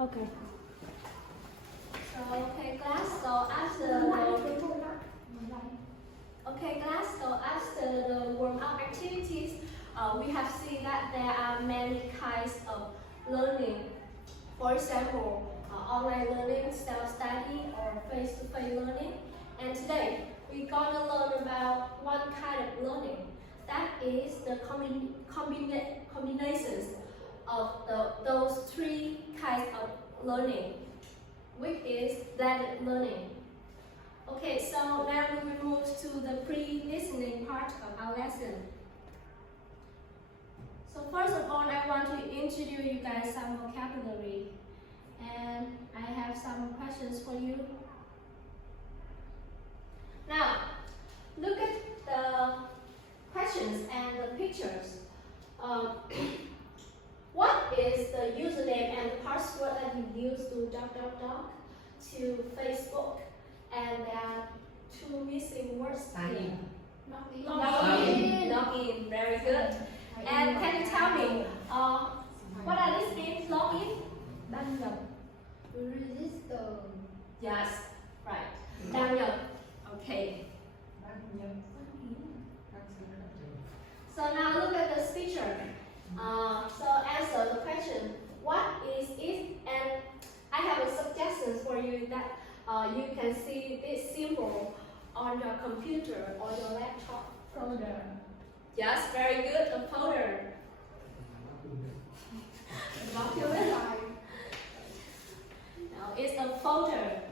Okay. Okay class, so after the warm-up activities, we have seen that there are many kinds of learning. For example, online learning, self-study, or face-to-face learning. And today, we're gonna learn about one kind of learning. That is the combinations of those three kinds of learning, which is blended learning. Okay, so now we will move to the pre-listening part of our lesson. So first of all, I want to introduce you guys some vocabulary, and I have some questions for you. Now, look at the questions and the pictures. What is the username and the password that you use to to Facebook? And there are two missing words here. Login. Very good. And can you tell me what are these means? Login? Đăng nhập. Register. Yes, right. Đăng nhập. Okay. So now look at this picture. So answer the question. What is it? And I have a suggestion for you that you can see this symbol on your computer or your laptop. Folder. Yes, very good. A folder. Document. No, it's a folder.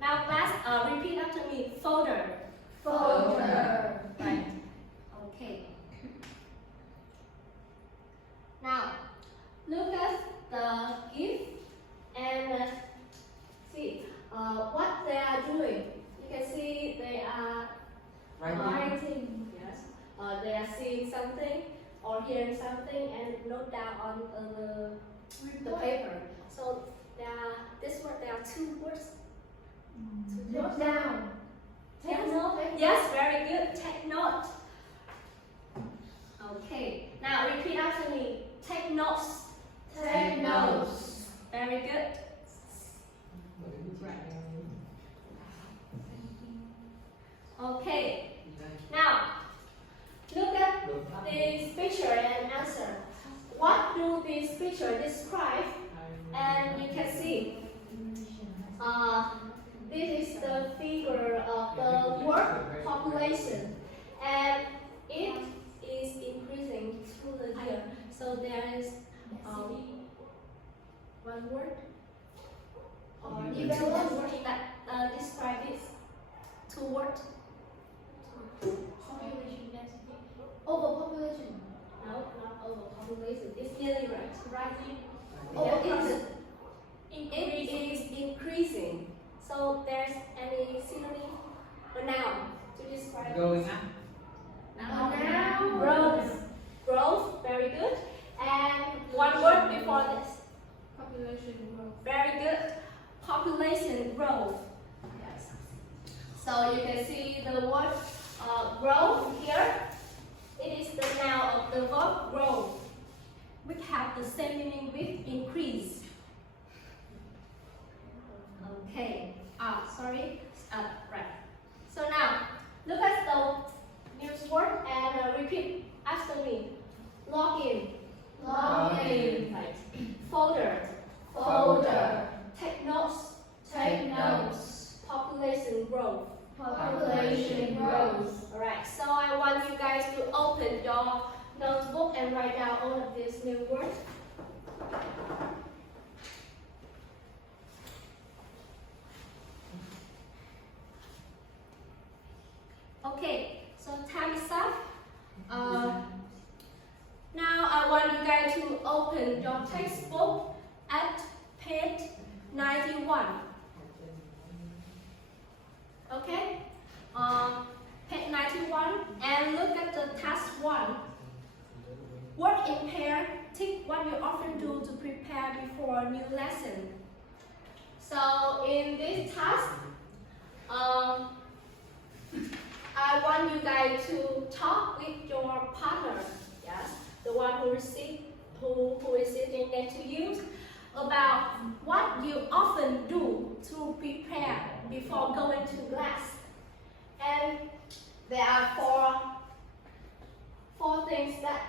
Now class, repeat after me. Folder. Folder. Right. Okay. Now, look at the gift and see what they are doing. You can see they are writing. Yes. They are seeing something or hearing something and note down on the paper. So this word, there are two words. Note down. Take note. Yes, very good. Take note. Okay. Now repeat after me. Take notes. Take notes. Very good. Okay. Now look at this picture and answer. What do this picture describe? And you can see this is the figure of the world population, and it is increasing through the year. So there is one word or even one word that describe this. Two words. Population density. Overpopulation. No, not overpopulation. It's nearly right. Rising. It is increasing. So there's any synonym or noun to describe Going this? up. Noun. Growth. Very good. And one word before this. Population growth. Very good. Population growth. Yes. So you can see the word growth here. It is the noun of the verb grow, which have the same meaning with increase. Okay. Right. So now look at the news word and repeat after me. Login. Login. Right. Folder. Folder. Take notes. Take notes. Population growth. Population growth. Alright, so I want you guys to open your notebook and write down all of these new words. Okay, so time is up. Now I want you guys to open your textbook at page 91. Okay? Page 91 and look at the task 1. Work in pair. Think what you often do to prepare before a new lesson. So in this task, I want you guys to talk with your partner, yes, the one who is sitting next to you, about what what you often do to prepare before going to class. And there are four things that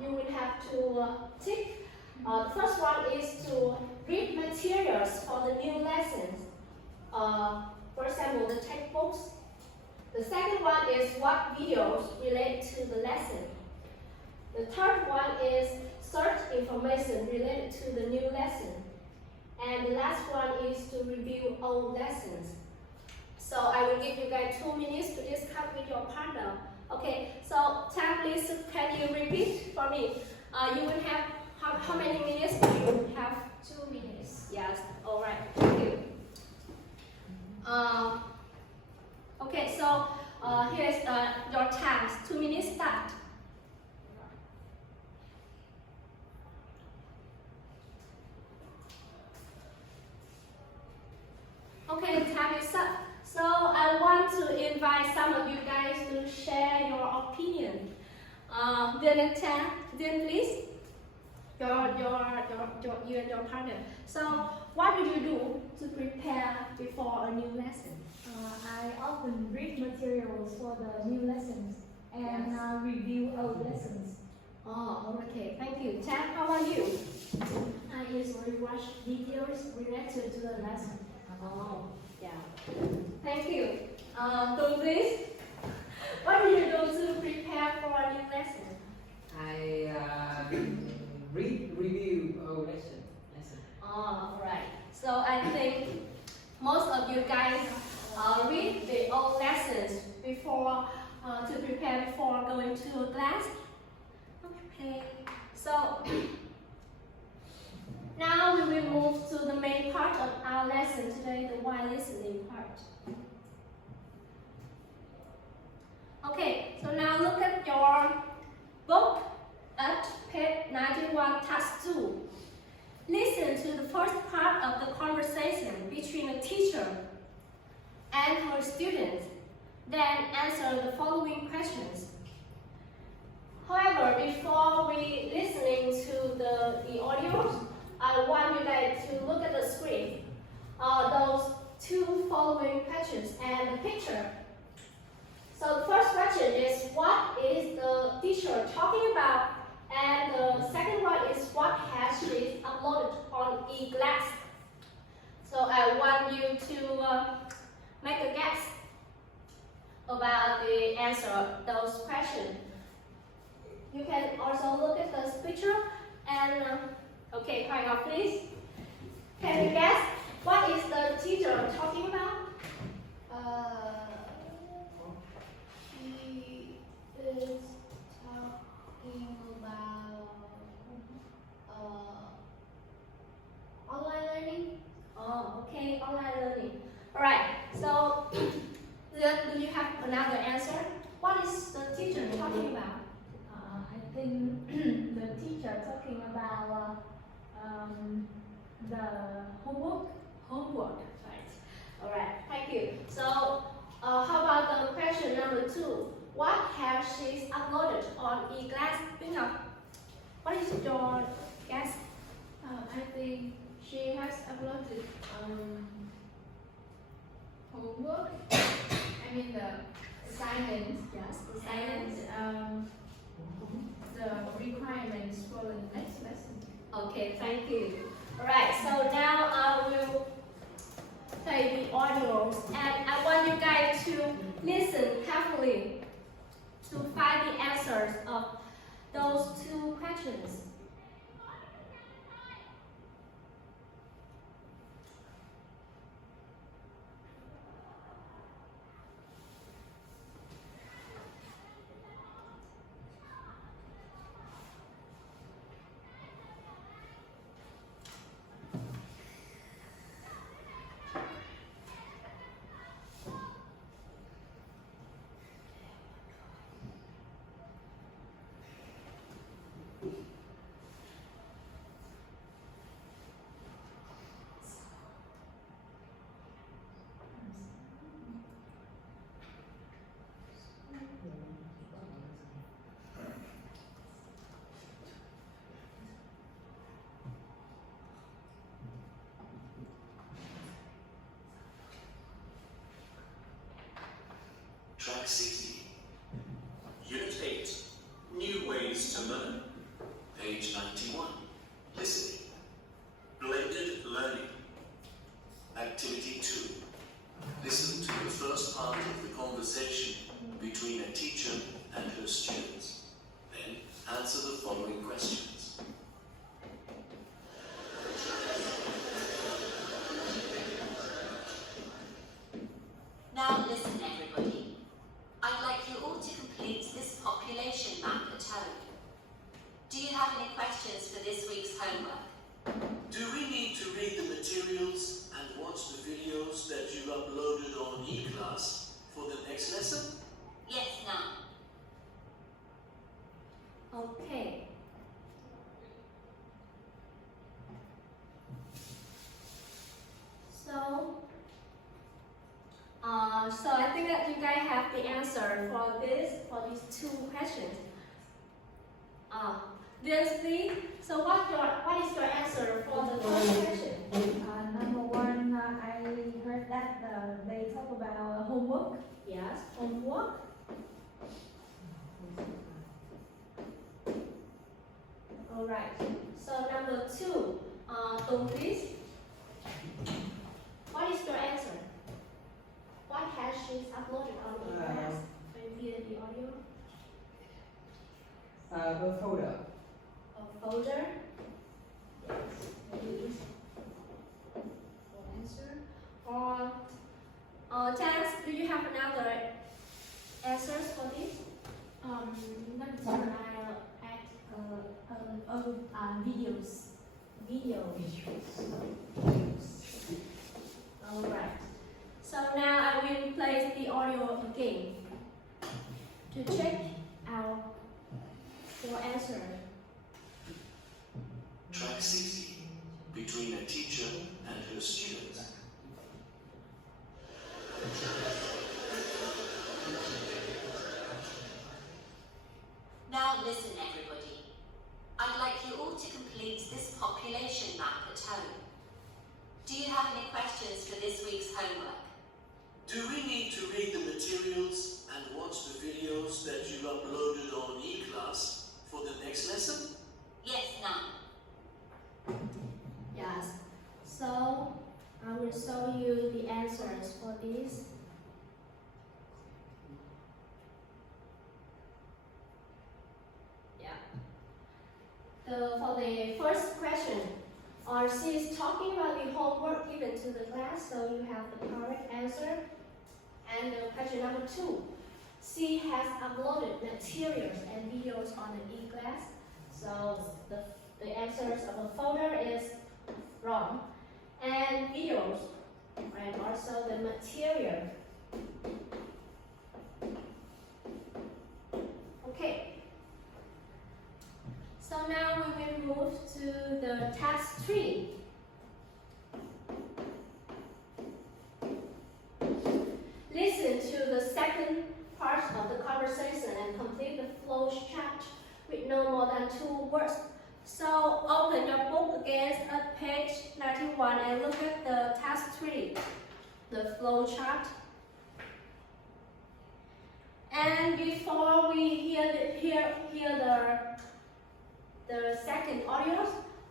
you will have to tick. The first one is to read materials for the new lessons. For example, the textbooks. The second one is watch videos related to the lesson. The third one is search information related to the new lesson. And the last one is to review old lessons. So I will give you guys 2 minutes to discuss with your partner. Okay, so Tam, please, can you repeat for me? You will have, how many minutes do you have? 2 minutes. Yes, all right, thank you. Okay, so here's your time, 2 minutes start. Okay, the time is up. So I want to invite some of you guys to share your opinion. Then and Tam, then please, you and your partner. So what do you do to prepare before a new lesson? I often read materials for the new lessons and review old lessons. Oh, okay, thank you. Tam, how about you? I usually watch videos related to the lesson. Oh, yeah. Thank you. So please, what do you do to prepare for a new lesson? I review old lesson. Oh, right. So I think most of you guys read the old lessons before to prepare before going to a class. Okay. So now we will move to the main part of our lesson today, the while listening part. Okay, so now look at your book at page 91, task 2. Listen to the first part of the conversation between a teacher and her students, then answer the following questions. However, before we listening to the audio, I want you guys to look at the screen, those 2 following questions and the picture. So the first question is, what is the teacher talking about? And the second one is, what has she uploaded on e-class? So I want you to make a guess about the answer of those questions. You can also look at this picture and okay, quiet up please. Can you guess what is the teacher talking about? She is talking about online learning. Oh, okay, online learning. Alright, so do you have another answer? What is the teacher talking about? I think the teacher talking about the homework. Homework, right? Alright, thank you. So, how about the question number 2? What has she uploaded on e-class? What is your guess? I think she has uploaded homework. I mean the assignments. Yes, the silence. And the requirements for the next lesson. Okay, thank you. Alright, so now I will play the audios and I want you guys to listen carefully to find the answers of those 2 questions. Track 60. Unit 8. New ways to learn. Page 91. Listening. Blended learning. Activity 2. Listen to the first part of the conversation between a teacher and her students. Then answer the following questions. Now listen, everybody. I'd like you all to complete this population map at home. Do you have any questions for this week's homework? Do we need to read the materials and watch the videos that you uploaded on e-class for the next lesson? Yes, now. Okay. So I think that you guys have the answer for these two questions. Lindsay, so what is your answer for the first question? Number one, I heard that they talk about homework. Yes, homework. All right. So number two, please. What is your answer? What has she uploaded on the class? Can you hear the audio? A folder. A folder. Yes, please. For answer. Or Chance, do you have another answers for this? Number two, I'll add videos. All right. So now I will replace the audio again to check out your answer. Track 60. Between a teacher and her students. Now listen, everybody. I'd like you all to complete this population map at home. Do you have any questions for this week's homework? Do we need to read the materials and watch the videos that you uploaded on e-class for the next lesson? Yes, now. Yes. So I will show you the answers for this. Yeah. For the first question, she is talking about the homework given to the class, so you have the correct answer. And question number two, she has uploaded materials and videos on the e-class, so the answers of the folder is wrong. And videos, and also the material. Okay. So now we will move to the task 3. Listen to the second part of the conversation and complete the flow chart with no more than 2 words. So open your book again at page 91 and look at the task 3, the flow chart. And before we hear the second audios,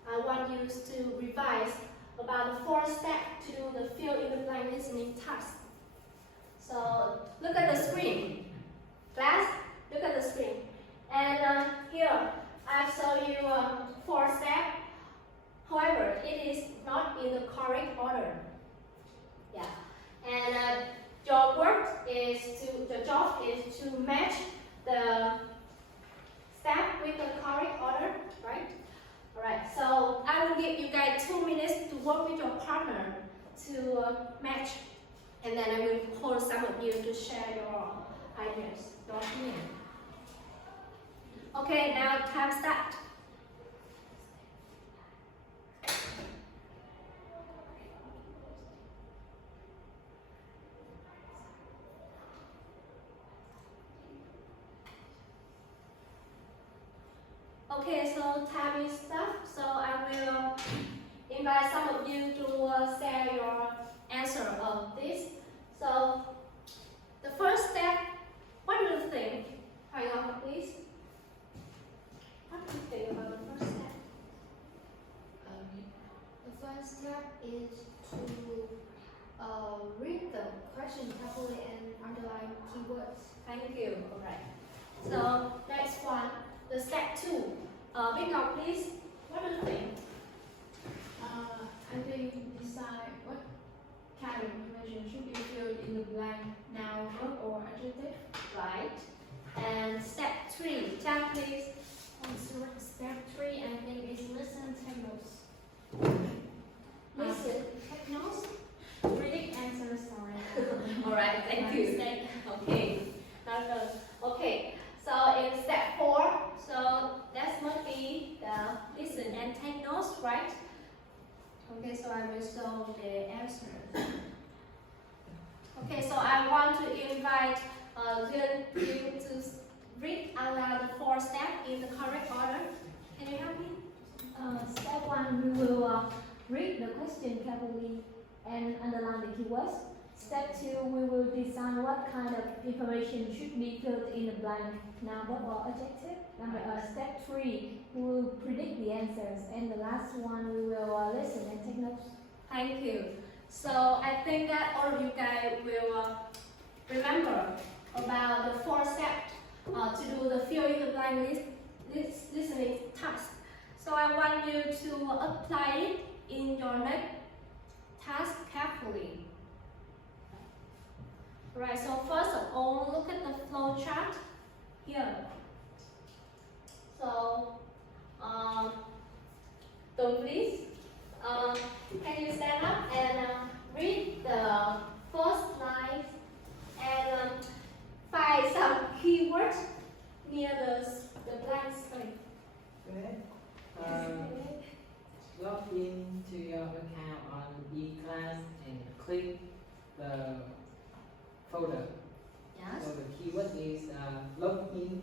I want you to revise about the 4 steps to do the fill in the blank listening task. So look at the screen. Class, look at the screen. And here, I show you 4 steps. However, it is not in the correct order. Yeah. And the job is to match the step with the correct order, right? Alright, so I will give you guys 2 minutes to work with your partner to match, and then I will call some of you to share your ideas, your opinion. Okay, now time start. Okay, so time is up. So I will invite some of you to share your answer of this. So the first step first step is to read the question carefully and underline keywords. Thank you. Alright. So next one, the step 2. Pick up, please. What do you think? I think decide what kind of information should be filled in the blank noun, verb, or adjective. Right. And step 3, Chang, please. Step 3, I think, is listen, take notes. Listen. Take notes, predict answers, sorry. Alright, thank you. Okay. Now good. Okay. So in step 4, so that must be the listen and take notes, right? Okay, so I will show the answer. Okay, so I want to invite you to read out loud the 4 steps in the correct order. Can you help me? Step 1, we will read the question carefully and underline the keywords. Step 2, we will decide what kind of information should be filled in the blank noun, verb, or adjective. Step 3, we will predict the answers. And the last one, we will listen and take notes. Thank you. So I think that all of you guys will remember about the 4 steps to do the fill in the blank listening task. So I want you to apply it in your next task carefully. Right, so first of all, look at the flow chart here. So, don't please, can you stand up and read the first line and find some keywords near the blank space. Good. Log into your account on eClass and click the folder. Yes, So the keyword is login,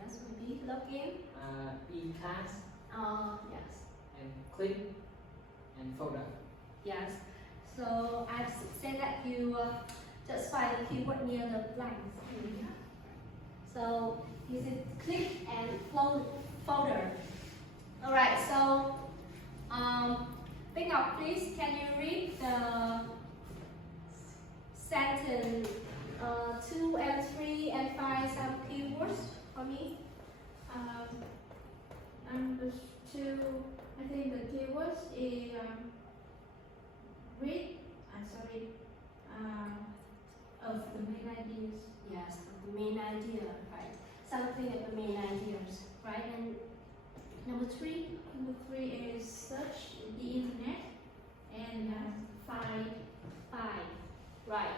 yes, maybe login. eClass, Yes, and click and folder. yes. So I said that you just find the keyword near the blanks. So is it click and folder? All right. So pick up, please. Can you read the sentence 2 and 3 and find some keywords for me? Number 2, I think the keywords is read, of the main ideas. Yes, the main idea, right? Something of the main ideas, right? And number 3. Number 3 is search the internet and find. Right.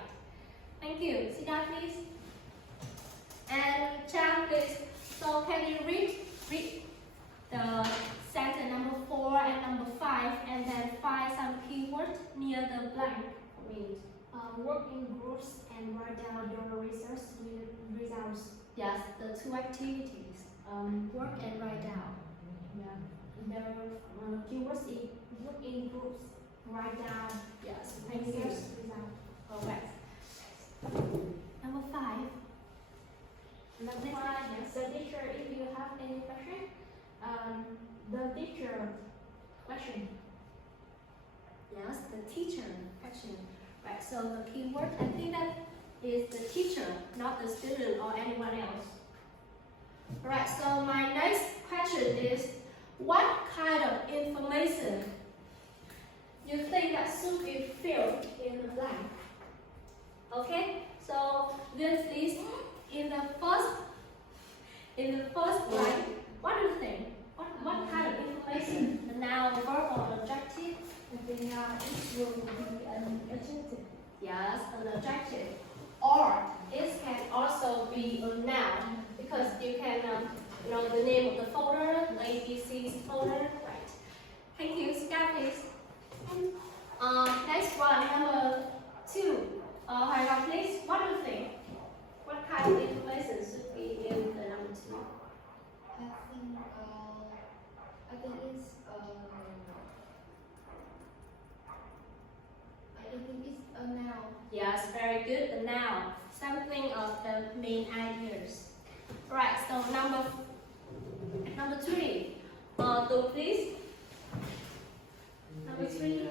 Thank you. Sit down, please. And Chang, please. So can you read the sentence number 4 and number 5 and then find some keywords near the blank for me? Work in groups and write down your research results. Yes, the 2 activities. Work and write down. Yeah. The keywords is work in groups, write down Yes, thank you. research results. Correct. Number 5. Number 5, yes. The teacher, if you have any question, the teacher question. Yes, the teacher question. Right, so the keyword, I think that is the teacher, not the student or anyone else. Right, so my next question is, what kind of information you think that should be filled in the blank? Okay, so this is in the first blank. What do you think? What kind of information? The noun, verb, or adjective? I think it will be an adjective. Yes, an adjective. Or it can also be a noun because you can know the name of the folder, the ABC's folder, right? Thank you, Scott, please. Next one, number 2. Hang please. What do you think? What kind of information should be in the number 2? I think it's a noun. Yes, very good. The noun, something of the main ideas. Right. So number 3. Do please. Number 3.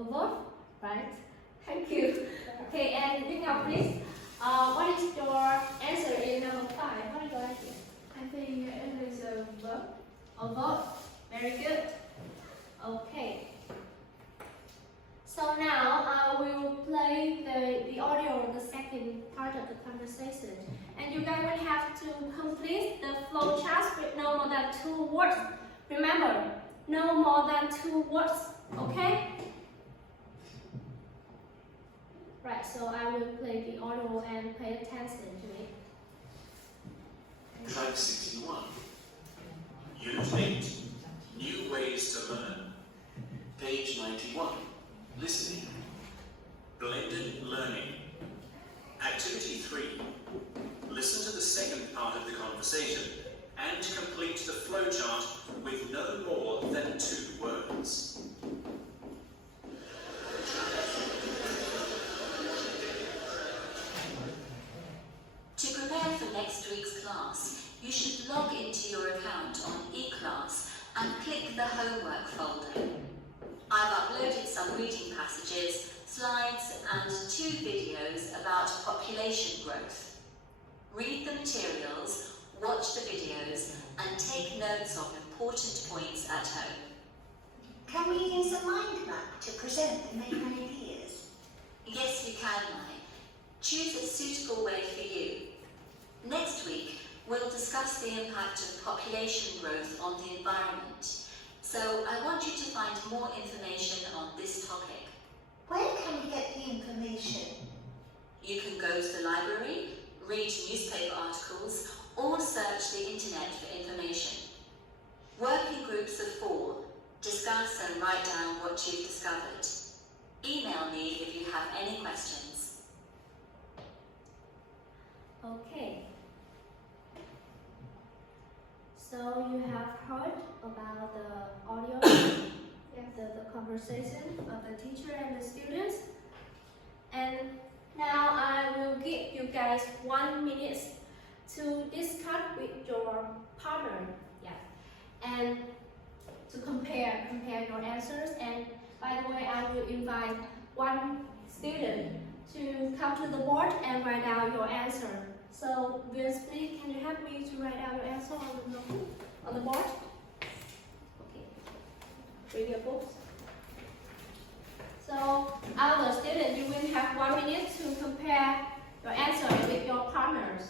Above? Right. Thank you. Okay, and Vinga, please. What is your answer in number 5? What is your answer? I think it is a verb. Above. Very good. Okay. So now I will play the audio, the second part of the conversation. And you guys will have to complete the flow charts with no more than 2 words. Remember, no more than 2 words, okay? Right, so I will play the audio and pay attention to it. Track 61. Unit 8. New ways to learn. Page 91. Listening. Blended learning. Activity 3. Listen to the second part of the conversation and complete the flowchart with no more than 2 words. To prepare for next week's class, you should log into your account on eClass and click the homework folder. I've uploaded some reading passages, slides and 2 videos about population growth. Read the materials, watch the videos and take notes of important points at home. Can we use a mind map to present the main ideas? Yes, you can, Mai. Choose a suitable way for you. Next week, we'll discuss the impact of population growth on the environment. So I want you to find more information on this topic. Where can we get the information? You can go to the library, read newspaper articles, or search the internet for information. Work in groups of 4. Discuss and write down what you've discovered. Email me if you have any questions. Okay. So you have heard about the audio, the conversation of the teacher and the students. And now I will give you guys 1 minute to discuss with your partner. Yeah. And to compare your answers. And by the way, I will invite 1 student to come to the board and write out your answer. So, Vince, please, can you help me to write out your answer on the board? Okay. Read your books. So, our student, you will have 1 minute to compare your answer with your partners.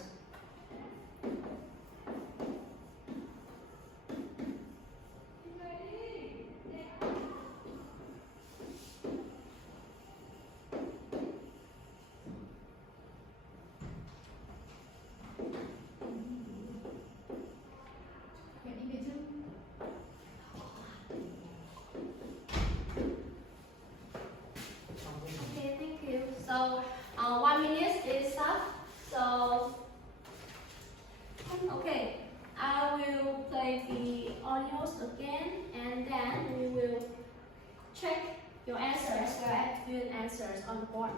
Okay, thank you. So, 1 minute is up. So, okay, I will play the audios again, and then we will check your answers, your accurate answers on the board.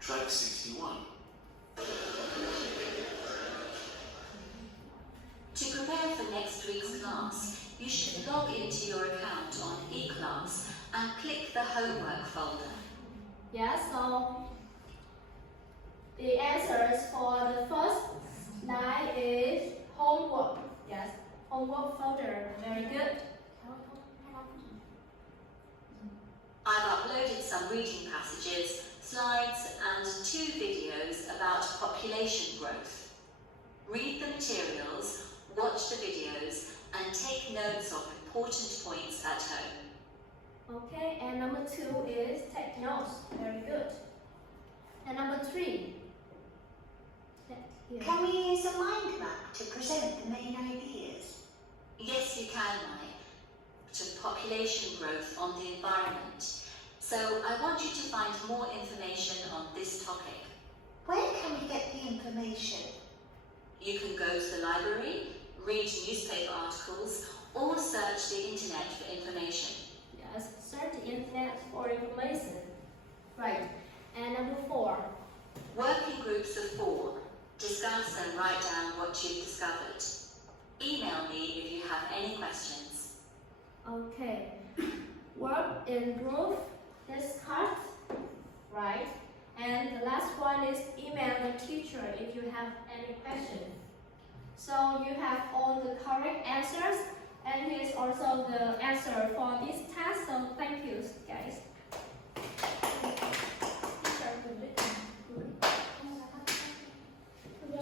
Track 61. To prepare for next week's class, you should log into your account on eClass and click the homework folder. Yeah, so the answers for the first line is homework. Yes, homework folder. Very good. I've uploaded some reading passages, slides and 2 videos about population growth. Read the materials, watch the videos and take notes of important points at home. Okay, and number 2 is take notes. Very good. And number 3. Here. Can we use a mind map to present the main ideas? Yes, you can, Mai. To population growth on the environment. So I want you to find more information on this topic. Where can we get the information? You can go to the library, read newspaper articles, or search the internet for information. Yes, search the internet for information. Right. And number 4. Work in groups of 4. Discuss and write down what you've discovered. Email me if you have any questions. Okay. work in group, discuss, right? And the last one is email the teacher if you have any question. So you have all the correct answers, and here's also the answer for this task. So thank you, guys.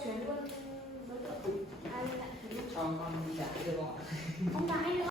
Chuyển luôn đối tượng ai lại cho con đi giải cho con. không phải nữa.